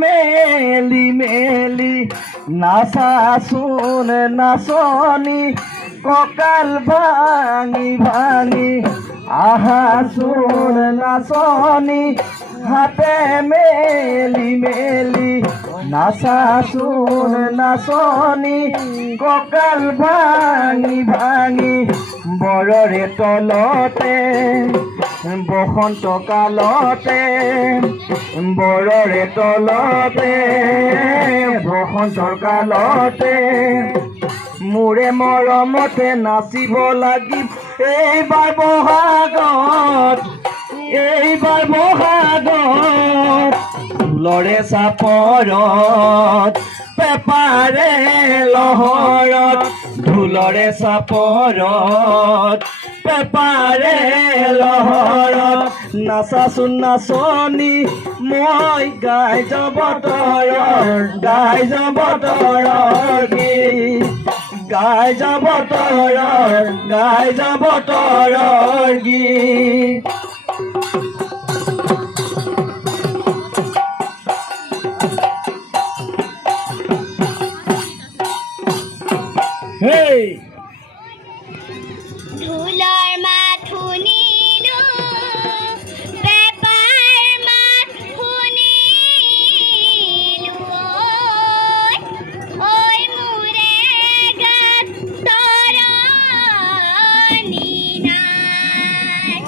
মেলি মেলি নাচাচোন নাচনি কঁকাল ভাঙি ভাঙি আহাচোন নাচনি হাতে মেলি মেলি নাচাচোন নাচনি কঁকাল ভাঙি ভাঙি বৰৰে তলতে বসন্ত কালতে বৰৰে তলতে বসন্তৰ কালতে মোৰে মৰমতে নাচিব লাগিব এইবাৰ বহাগত ফুলৰে চাপৰত পেপাৰে লহৰত ঢোলৰে চাপৰত পেপাৰে লহৰত নাচাচোন নাচনি মই গাই যাব তৰৰ গীত গাই যাব তৰৰ গীত Hey! ঢোলৰ মাত শুনিলো পেপাৰ মাত শুনিলো ঐ মোৰে গাত তৰণি নাই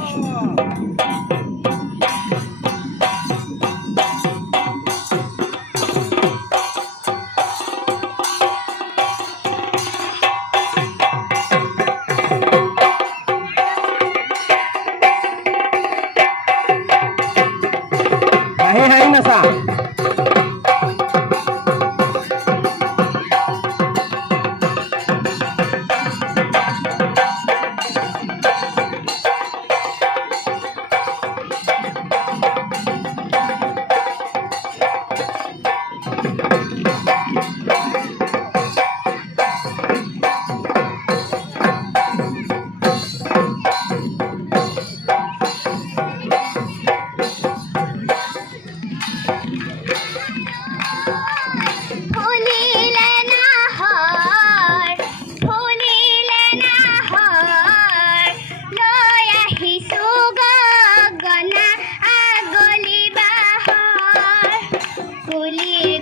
Hai nasa.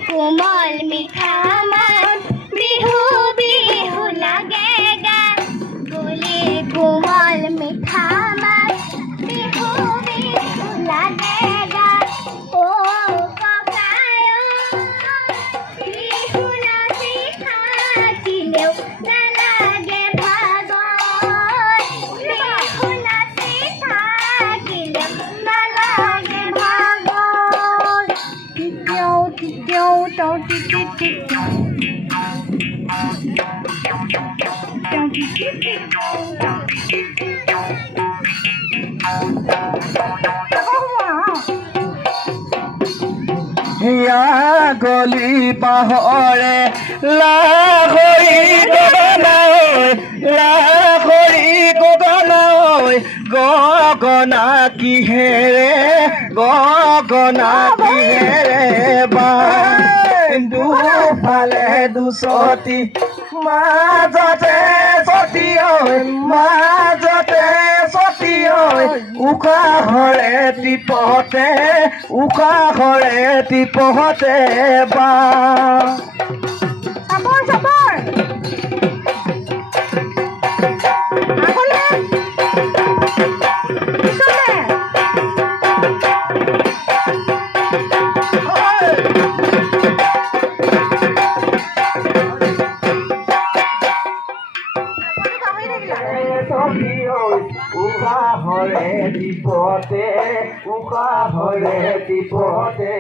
কোমল মিঠা মন বিহু বিহু লাগেগা গুলি কোমল মিঠা মন বিহু বিহু লাগেগা ও ককায় বিহু নাচি থাকিলেও নালাগে ভাগৰ বিহু নাচি থাকিলেও নালাগে ভাগৰ হিয়া গলি পাহৰে লাহৰি গগনা গগনা কিহেৰে বা দুফালে দুচতি মাজতে চতি উশাহৰে টিপতে বা উশাহৰে টিপতে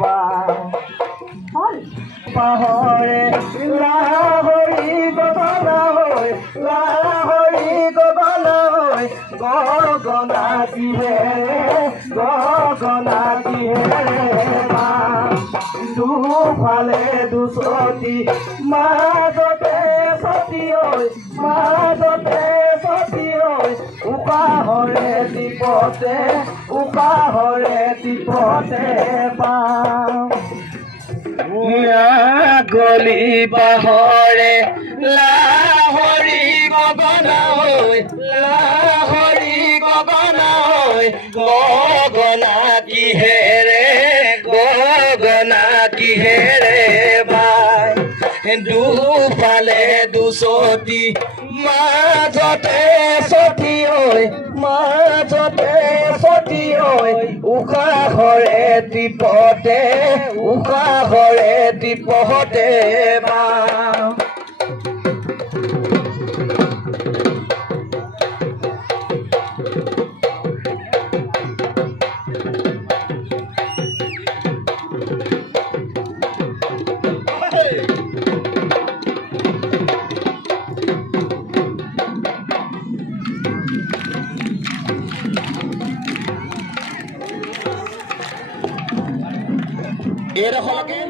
বা পাহৰে লাহৰি গগনা গগনা কিহেৰে বা দুফালে দুচতি মাজতে চতি ঐ মাজতে চতি ঐ উকাহৰে দীপতে পাম গলি বাহৰে লাহৰি গগনা ঐ লাহৰি গগনা ঐ গগনা কিহেৰে বাই দুফালে দুচতি মাজতে চতি ঐ উকাহৰে দীপতে বা এইডোখৰলৈকে